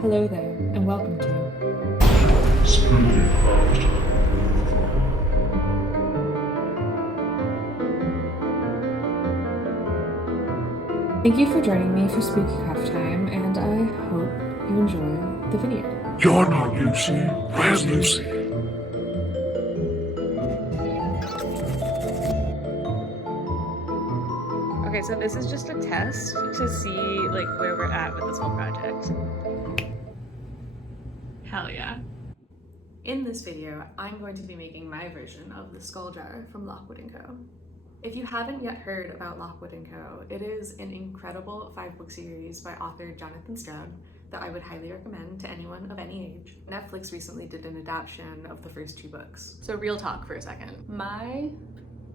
Hello there, and welcome to Spooky Craft. Thank you for joining me for Spooky Craft Time, and I hope you enjoy the video. You're not Lucy. Where's Lucy? Okay, so this is just a test to see like where we're at with this whole project. Hell yeah. In this video, I'm going to be making my version of the skull jar from Lockwood Co. If you haven't yet heard about Lockwood Co., it is an incredible 5-book series by author Jonathan Stroud that I would highly recommend to anyone of any age. Netflix recently did an adaptation of the first 2 books. So real talk for a second. My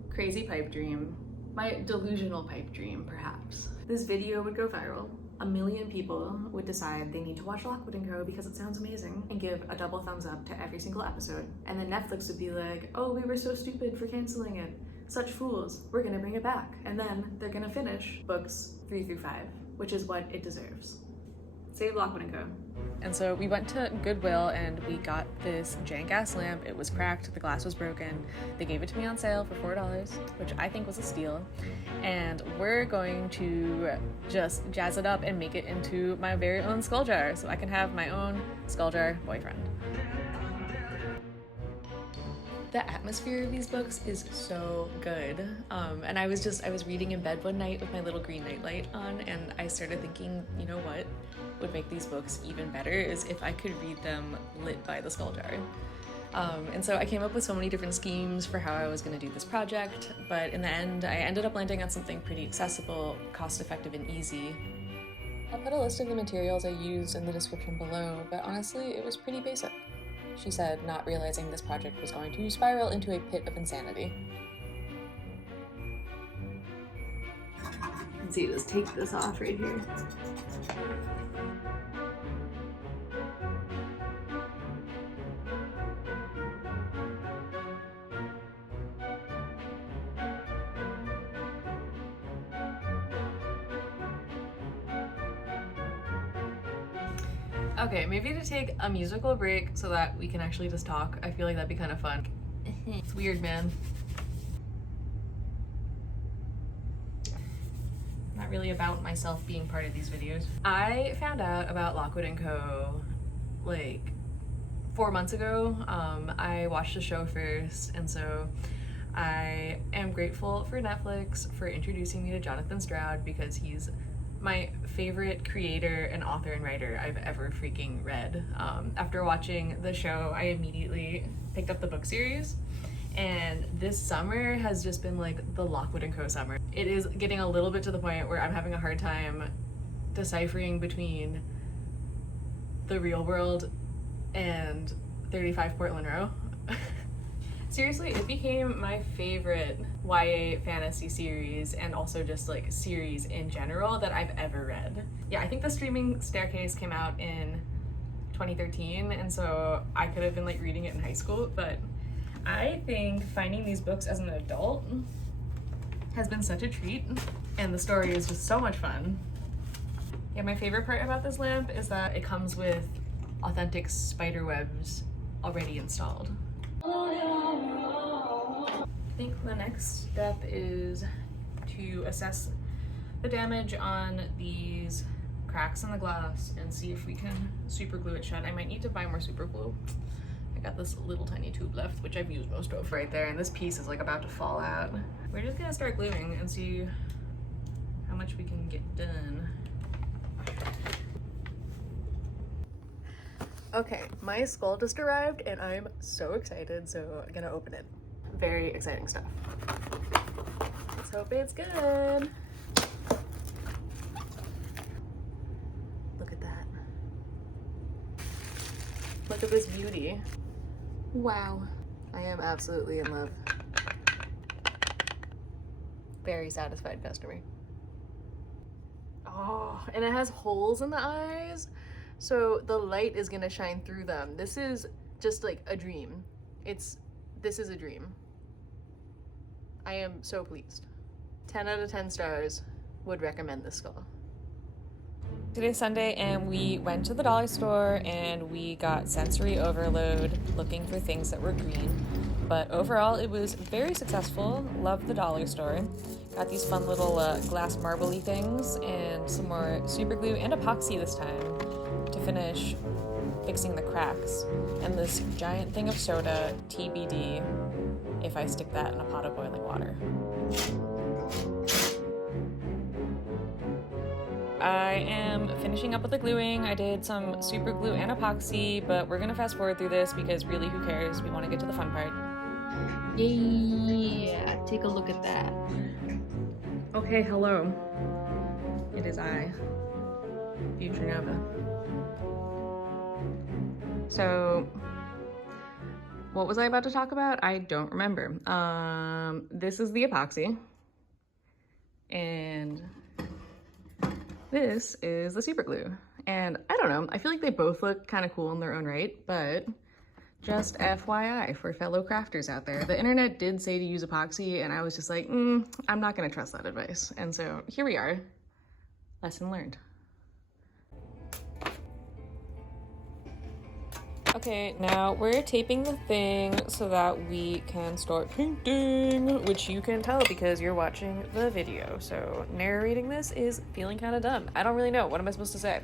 crazy pipe dream, my delusional pipe dream perhaps. This video would go viral. 1 million people would decide they need to watch Lockwood Co. because it sounds amazing and give a double thumbs up to every single episode. And then Netflix would be like, oh, we were so stupid for canceling it. Such fools, we're gonna bring it back. And then they're gonna finish books 3 through 5, which is what it deserves. Save Lockwood Co. And so we went to Goodwill and we got this jank-ass lamp. It was cracked, the glass was broken. They gave it to me on sale for $4, which I think was a steal. And we're going to just jazz it up and make it into my very own skull jar so I can have my own skull jar boyfriend. The atmosphere of these books is so good. And I was reading in bed one night with my little green nightlight on, and I started thinking, you know what would make these books even better is if I could read them lit by the skull jar. And so I came up with so many different schemes for how I was gonna do this project, but in the end, I ended up landing on something pretty accessible, cost-effective, and easy. I'll put a list of the materials I used in the description below, but honestly, it was pretty basic, she said, not realizing this project was going to spiral into a pit of insanity. Let's see, just take this off right here. Okay, maybe to take a musical break so that we can actually just talk. I feel like that'd be kind of fun. It's weird, man. Not really about myself being part of these videos. I found out about Lockwood Co. like 4 months ago. I watched the show first, and so I am grateful for Netflix for introducing me to Jonathan Stroud because he's my favorite creator and author and writer I've ever freaking read. After watching the show, I immediately picked up the book series, and this summer has just been like the Lockwood Co. summer. It is getting a little bit to the point where I'm having a hard time deciphering between the real world and 35 Portland Row. Seriously, it became my favorite YA fantasy series and also just like series in general that I've ever read. Yeah, I think The Streaming Staircase came out in 2013, and so I could have been like reading it in high school, but I think finding these books as an adult has been such a treat, and the story is just so much fun. Yeah, my favorite part about this lamp is that it comes with authentic spider webs already installed. I think the next step is to assess the damage on these cracks in the glass and see if we can super glue it shut. I might need to buy more super glue. I got this little tiny tube left, which I've used most of right there, and this piece is like about to fall out. We're just gonna start gluing and see how much we can get done. Okay, my skull just arrived and I'm so excited, so I'm gonna open it. Very exciting stuff. Let's hope it's good. Look at that. Look at this beauty. Wow. I am absolutely in love. Very satisfied customer. Oh, and it has holes in the eyes, so the light is gonna shine through them. This is just like a dream. This is a dream. I am so pleased. 10 out of 10 stars. Would recommend this skull. Today's Sunday and we went to the dollar store and we got sensory overload looking for things that were green. But overall it was very successful. Loved the dollar store. Got these fun little glass marbly things and some more super glue and epoxy this time to finish fixing the cracks. And this giant thing of soda, TBD, if I stick that in a pot of boiling water. I am finishing up with the gluing. I did some super glue and epoxy, but we're gonna fast forward through this because really who cares? We wanna get to the fun part. Yeah, take a look at that. Okay, hello. It is I, Future Nova. So, what was I about to talk about? I don't remember. This is the epoxy. And this is the super glue. And I don't know, I feel like they both look kind of cool in their own right, but just FYI for fellow crafters out there. The internet did say to use epoxy and I was just like, I'm not gonna trust that advice. And so here we are, lesson learned. Okay, now we're taping the thing so that we can start painting, which you can tell because you're watching the video. So narrating this is feeling kind of dumb. I don't really know. What am I supposed to say?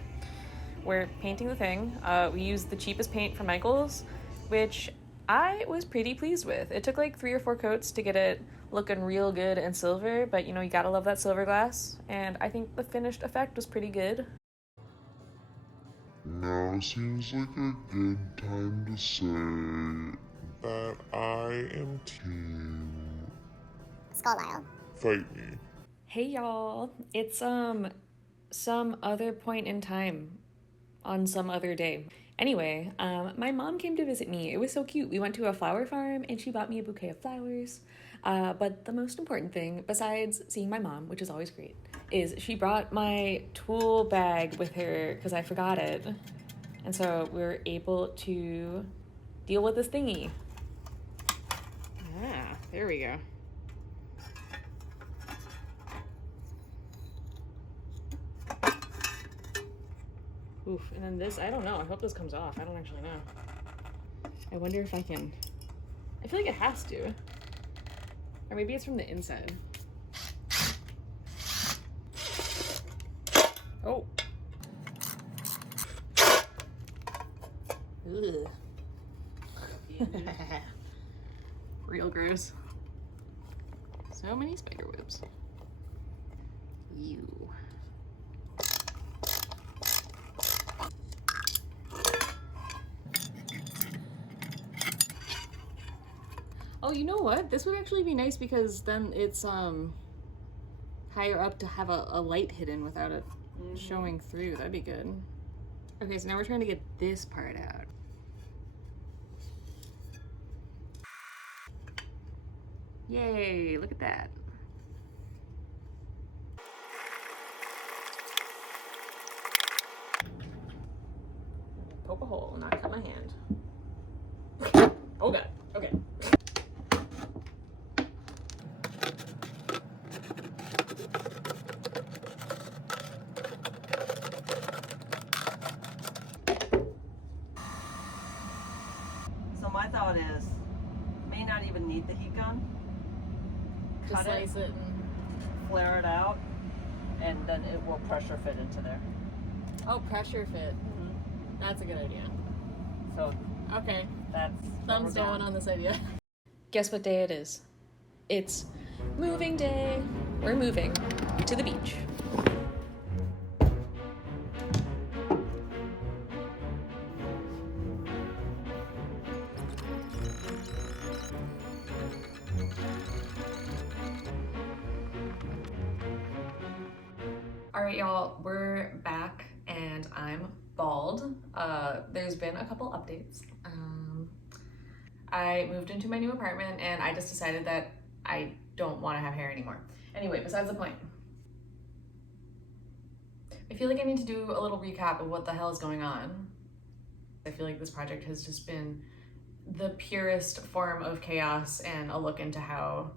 We're painting the thing. We used the cheapest paint from Michael's, which I was pretty pleased with. It took like 3 or 4 coats to get it looking real good and silver, but you know, you gotta love that silver glass. And I think the finished effect was pretty good. Now seems like a good time to say that I am team Skull Isle. Fight Me. Hey y'all, it's some other point in time on some other day. Anyway, my mom came to visit me. It was so cute. We went to a flower farm and she bought me a bouquet of flowers. But the most important thing, besides seeing my mom, which is always great, is she brought my tool bag with her because I forgot it. And so we were able to deal with this thingy. Ah, there we go. Oof, and then this, I don't know. I hope this comes off. I don't actually know. I wonder if I can. I feel like it has to. Or maybe it's from the inside. Oh. Ugh. Real gross. So many spider webs. Ew. Oh, you know what? This would actually be nice because then it's higher up to have a light hidden without it showing through. That'd be good. Okay, so now we're trying to get this part out. Yay, look at that. Poke a hole, not cut my hand. Oh god, okay. So my thought is, may not even need the heat gun. Just Cut it, slice it and... flare it out, and then it will pressure fit into there. Oh, pressure fit. That's a good idea. So Okay. that's Thumbs down on this idea. Guess what day it is? It's moving day. We're moving to the beach. All right, y'all, we're back and I'm bald. There's been a couple updates. I moved into my new apartment and I just decided that I don't want to have hair anymore. Anyway, besides the point. I feel like I need to do a little recap of what the hell is going on. I feel like this project has just been the purest form of chaos and a look into how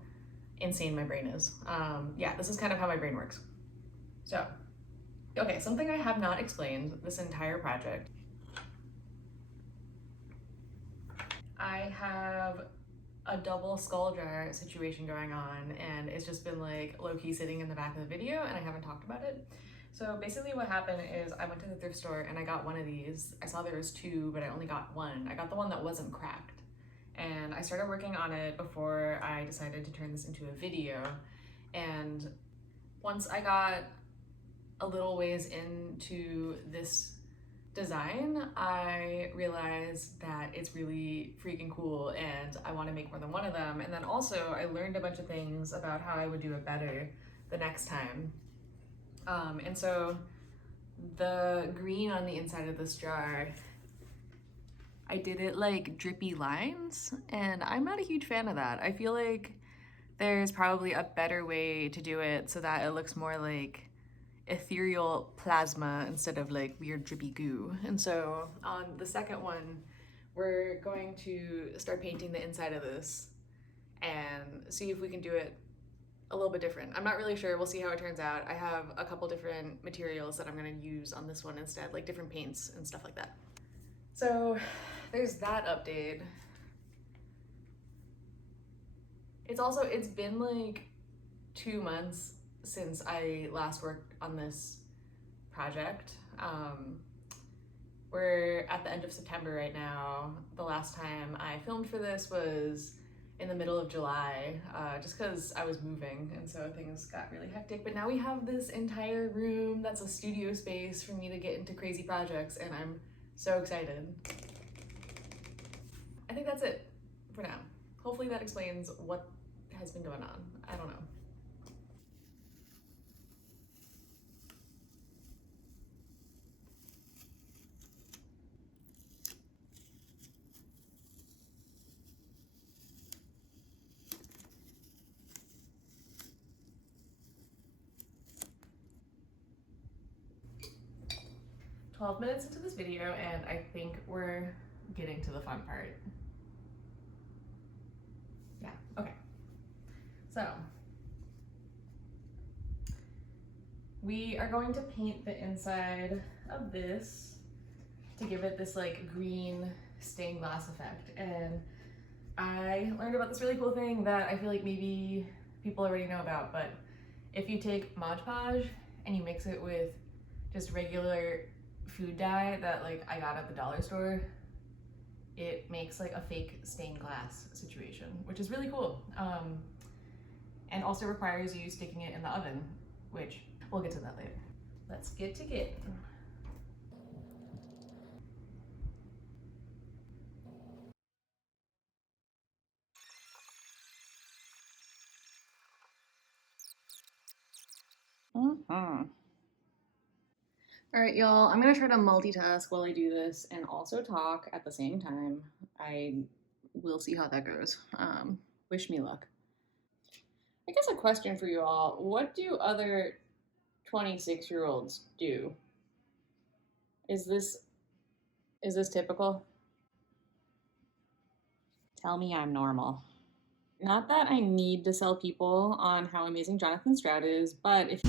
insane my brain is. Yeah, this is kind of how my brain works. So, Okay, something I have not explained this entire project. I have a double skull jar situation going on, and it's just been like low-key sitting in the back of the video and I haven't talked about it. So basically what happened is I went to the thrift store and I got one of these. I saw there was two, but I only got one. I got the one that wasn't cracked. And I started working on it before I decided to turn this into a video. And once I got a little ways into this design, I realized that it's really freaking cool and I want to make more than one of them. And then also I learned a bunch of things about how I would do it better the next time. And so the green on the inside of this jar, I did it like drippy lines, and I'm not a huge fan of that. I feel like there's probably a better way to do it so that it looks more like ethereal plasma instead of like weird drippy goo. And so on the second one, we're going to start painting the inside of this and see if we can do it a little bit different. I'm not really sure. We'll see how it turns out. I have a couple different materials that I'm going to use on this one instead, like different paints and stuff like that. So there's that update. It's been like 2 months since I last worked on this project. We're at the end of September right now. The last time I filmed for this was in the middle of July, just because I was moving and so things got really hectic. But now we have this entire room that's a studio space for me to get into crazy projects, and I'm so excited. I think that's it for now. Hopefully that explains what has been going on. I don't know. "12 minutes into this video and I think we're getting to the fun part." Yeah, okay. So, we are going to paint the inside of this to give it this like green stained glass effect. And I learned about this really cool thing that I feel like maybe people already know about, but if you take Modge Podge and you mix it with just regular food dye that like I got at the dollar store, it makes like a fake stained glass situation, which is really cool. And also requires you sticking it in the oven, which we'll get to that later. Let's get to it. All right, y'all, I'm gonna try to multitask while I do this and also talk at the same time. I will see how that goes. Wish me luck. I guess a question for you all: what do other 26-year-olds do? Is this typical? Tell me I'm normal. Not that I need to sell people on how amazing Jonathan Stroud is, but if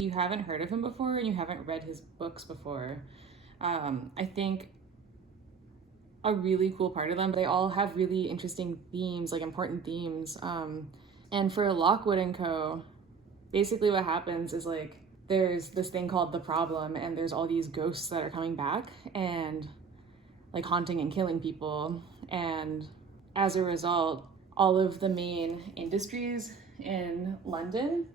you haven't heard of him before and you haven't read his books before, I think a really cool part of them, but they all have really interesting themes, like important themes. And for Lockwood Co, basically what happens is like there's this thing called the problem, and there's all these ghosts that are coming back and like haunting and killing people. And as a result, all of the main industries in London,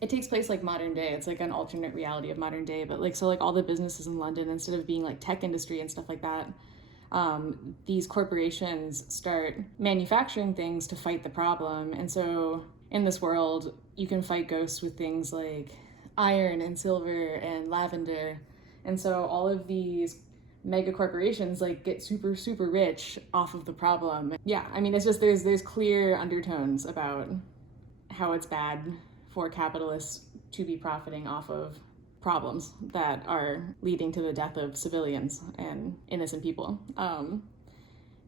it takes place like modern day. It's like an alternate reality of modern day, but like, so like all the businesses in London, instead of being like tech industry and stuff like that, these corporations start manufacturing things to fight the problem. And so in this world, you can fight ghosts with things like iron and silver and lavender. And so all of these mega corporations like get super, super rich off of the problem. Yeah, I mean, it's just there's clear undertones about how it's bad for capitalists to be profiting off of problems that are leading to the death of civilians and innocent people.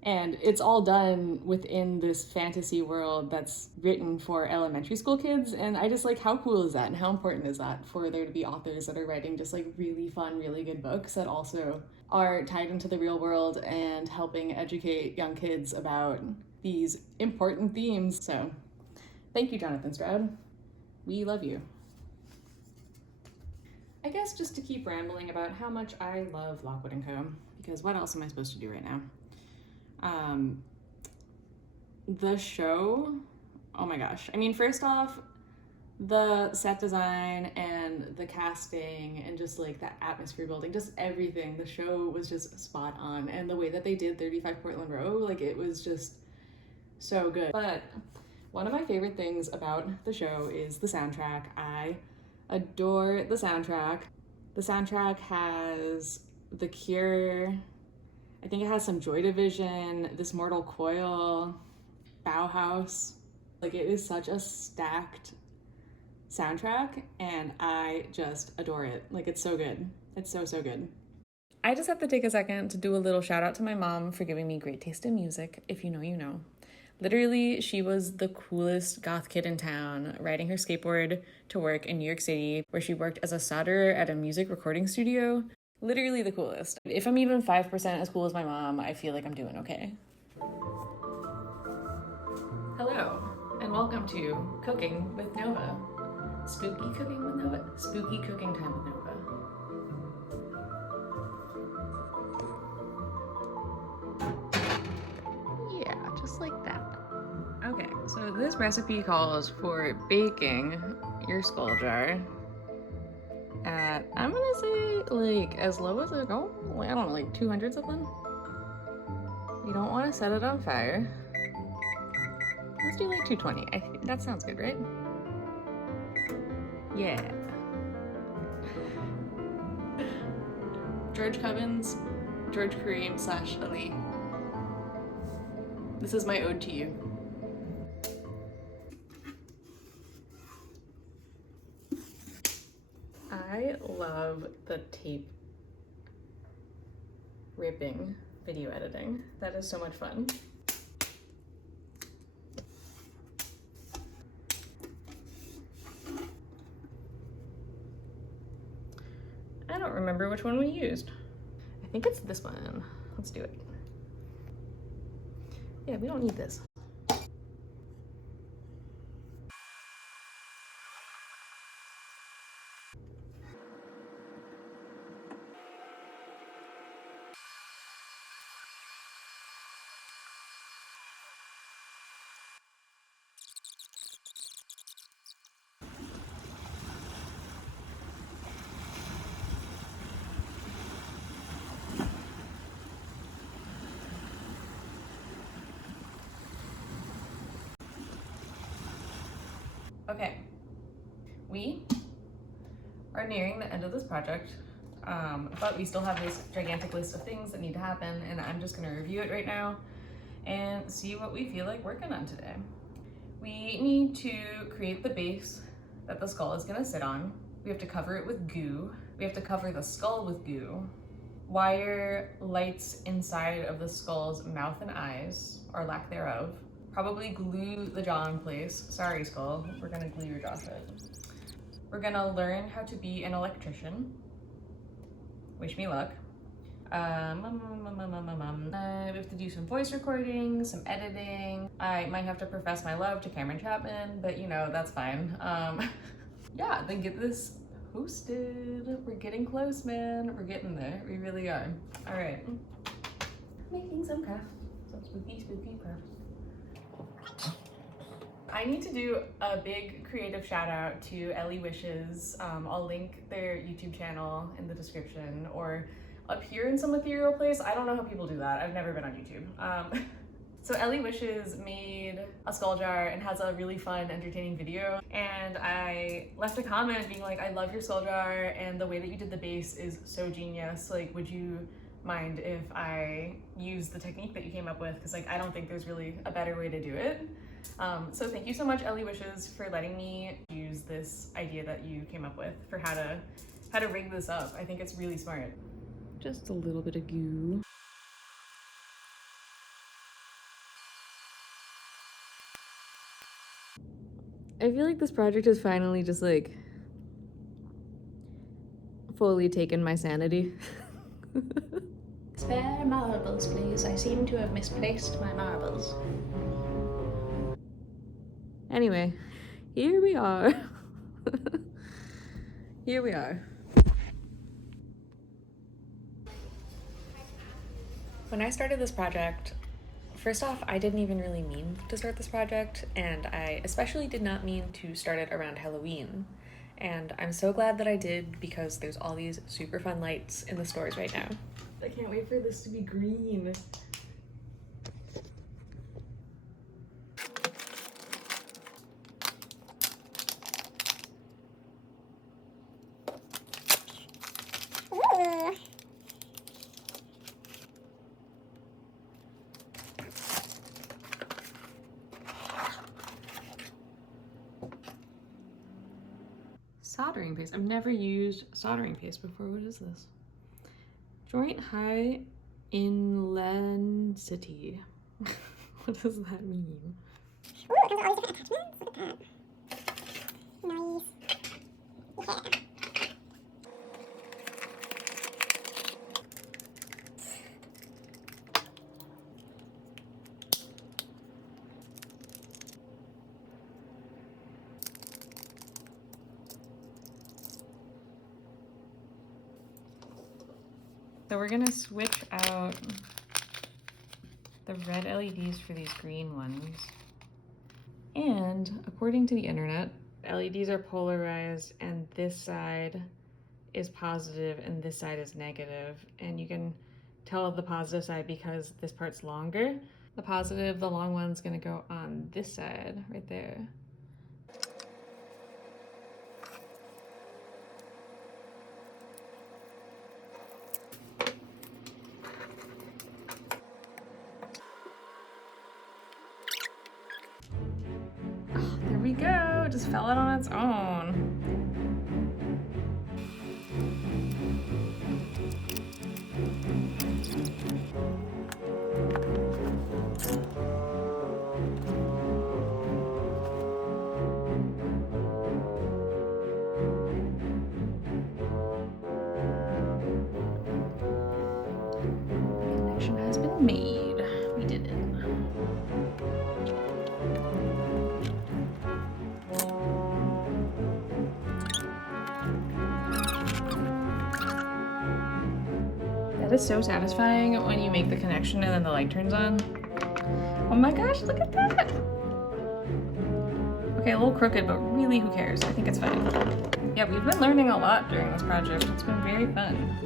And it's all done within this fantasy world that's written for elementary school kids. And I just like, how cool is that? And how important is that for there to be authors that are writing just like really fun, really good books that also are tied into the real world and helping educate young kids about these important themes. So thank you, Jonathan Stroud. We love you. I guess just to keep rambling about how much I love Lockwood Co, because what else am I supposed to do right now? The show, oh my gosh. I mean, first off, the set design and the casting and just like that atmosphere building, just everything. The show was just spot on. And the way that they did 35 Portland Row, like it was just so good. But one of my favorite things about the show is the soundtrack. I adore the soundtrack. The soundtrack has The Cure, I think it has some Joy Division, This Mortal Coil, Bauhaus. Like it is such a stacked soundtrack and I just adore it. Like it's so good. It's so, so good. I just have to take a second to do a little shout out to my mom for giving me great taste in music. If you know, you know. Literally, she was the coolest goth kid in town, riding her skateboard to work in New York City, where she worked as a solderer at a music recording studio. Literally the coolest. If I'm even 5% as cool as my mom, I feel like I'm doing okay. Hello, and welcome to Cooking with Nova. Spooky cooking with Nova? Spooky cooking time with Nova. Yeah, just like that. Okay, so this recipe calls for baking your skull jar at, I'm gonna say, like, as low as it go, like, I don't know, like 200 something? You don't want to set it on fire. Let's do like 220. I think that sounds good, right? Yeah. George Cubbins, George Kareem / Ali. This is my ode to you. I love the tape ripping video editing. That is so much fun. I don't remember which one we used. I think it's this one. Let's do it. Yeah, we don't need this. Okay, we are nearing the end of this project, but we still have this gigantic list of things that need to happen, and I'm just gonna review it right now and see what we feel like working on today. We need to create the base that the skull is gonna sit on. We have to cover it with goo. We have to cover the skull with goo. Wire lights inside of the skull's mouth and eyes, or lack thereof. Probably glue the jaw in place. Sorry, skull, we're gonna glue your jaw shut. We're gonna learn how to be an electrician. Wish me luck. We have to do some voice recording, some editing. I might have to profess my love to Cameron Chapman, but you know, that's fine. Yeah, then get this posted. We're getting close, man. We're getting there. We really are. All right. Making some craft. Some spooky, spooky craft. I need to do a big creative shout out to EllieWishes. I'll link their YouTube channel in the description or up here in some ethereal place. I don't know how people do that. I've never been on YouTube. So EllieWishes made a skull jar and has a really fun, entertaining video. And I left a comment being like, I love your skull jar and the way that you did the base is so genius. Like, would you mind if I use the technique that you came up with? Because like, I don't think there's really a better way to do it. So thank you so much, EllieWishes, for letting me use this idea that you came up with for how to how to rig this up. I think it's really smart. Just a little bit of goo. I feel like this project has finally just like fully taken my sanity. Spare marbles, please. I seem to have misplaced my marbles. Anyway, here we are. Here we are. When I started this project, first off, I didn't even really mean to start this project, and I especially did not mean to start it around Halloween. And I'm so glad that I did, because there's all these super fun lights in the stores right now. I can't wait for this to be green. Ooh. Soldering paste. I've never used soldering paste before. What is this? Joint high intensity. What does that mean? Ooh, it comes with all these different attachments. Look at that. Nice. Yeah. So we're gonna switch out the red LEDs for these green ones. And according to the internet, LEDs are polarized, and this side is positive and this side is negative. And you can tell the positive side because this part's longer. The positive, the long one's gonna go on this side right there. There we go, it just fell out on its own. Connection has been made. We did it. That is so satisfying when you make the connection and then the light turns on. Oh my gosh, look at that! Okay, a little crooked, but really who cares? I think it's fine. Yeah, we've been learning a lot during this project. It's been very fun.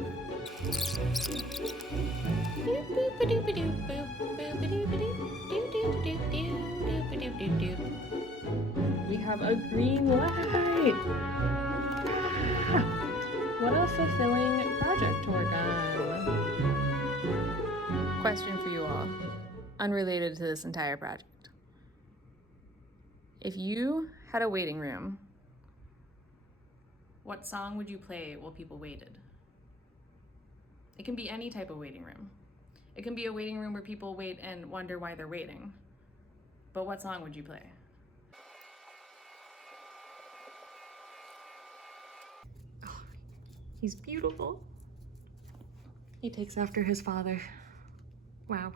We have a green light! What a fulfilling project to work on. Question for you all, unrelated to this entire project. If you had a waiting room, what song would you play while people waited? It can be any type of waiting room. It can be a waiting room where people wait and wonder why they're waiting. But what song would you play? Oh, he's beautiful. He takes after his father. Wow.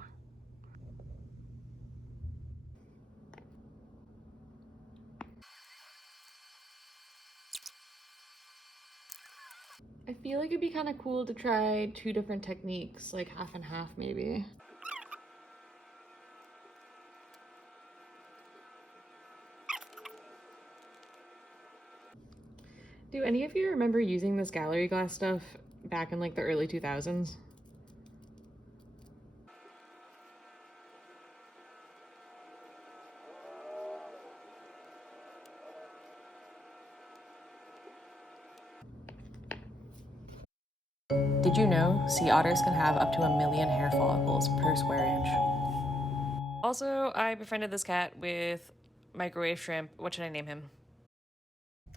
I feel like it'd be kind of cool to try two different techniques, like half and half maybe. Do any of you remember using this gallery glass stuff back in like the early 2000s? Did you know sea otters can have up to 1 million hair follicles per square inch? Also, I befriended this cat with microwave shrimp. What should I name him?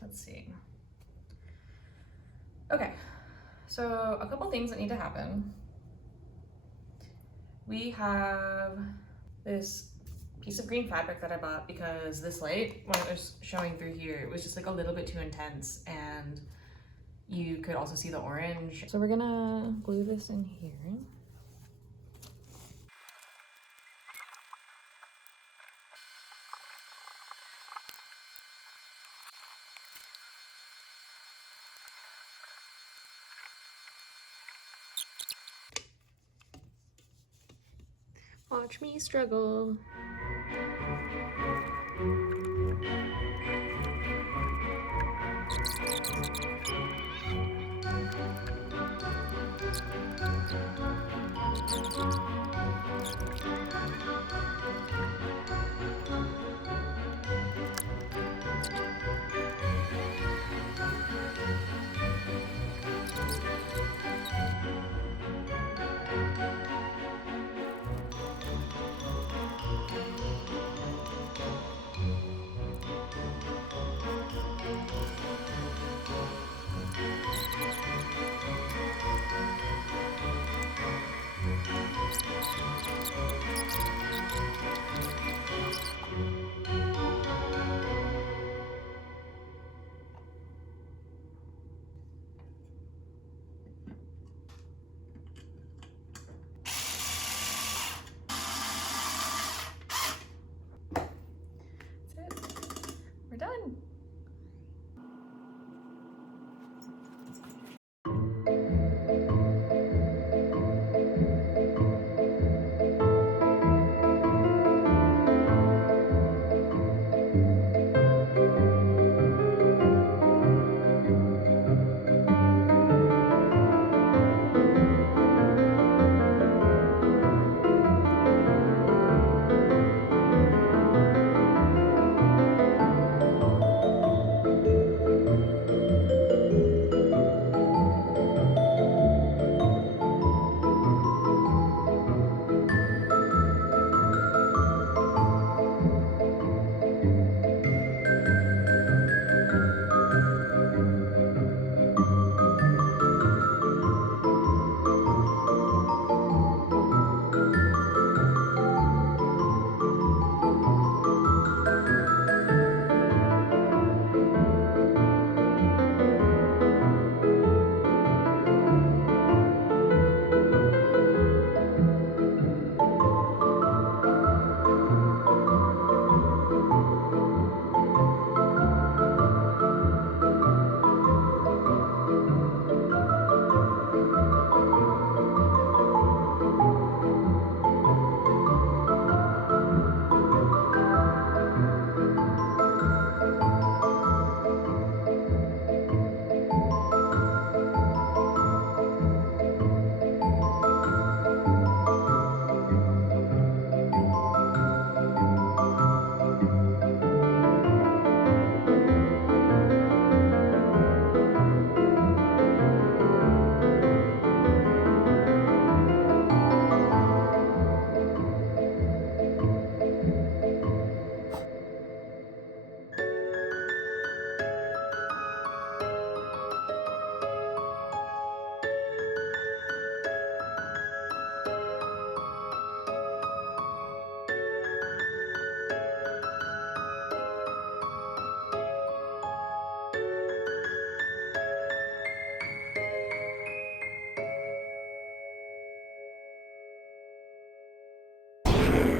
Let's see. Okay, so a couple things that need to happen. We have this piece of green fabric that I bought because this light, when it was showing through here, it was just like a little bit too intense, and you could also see the orange. So we're gonna glue this in here. Watch me struggle. That's it. We're done.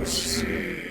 See.